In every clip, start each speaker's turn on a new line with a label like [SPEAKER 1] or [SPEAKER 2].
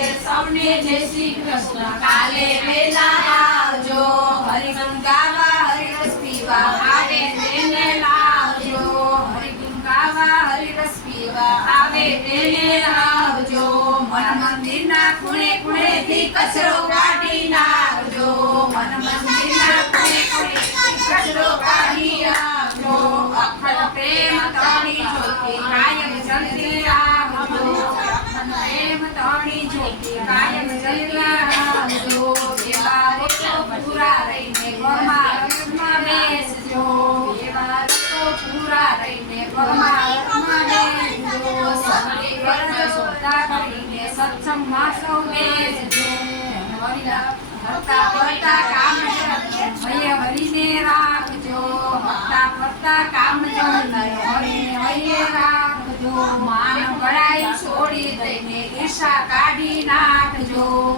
[SPEAKER 1] સૌને જય શ્રી કૃષ્ણ
[SPEAKER 2] કાલે વેલા આવજો હરિગુણ ગાવા હરિરસ પીવા આવે તેને લાવજો હરિગુણ ગાવા હરિરસ પીવા આવે તેને લાવજો મન મંદિરના ખૂણે ખૂણેથી કચરો કાઢી નાખજો મન મંદિરના કામ રાખજો હરતા ફરતા કામ રાખજો માન બળાઈ છોડી દઈને ઈર્ષા કાઢી નાખજો.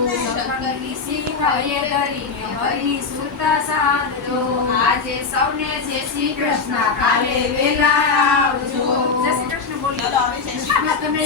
[SPEAKER 2] શંકરની સિંહ હરી સુરતા સાધજો આજે સૌને જય શ્રી કૃષ્ણ. કાલે વેલા આવજો. જય શ્રી કૃષ્ણ બોલો.
[SPEAKER 1] તમે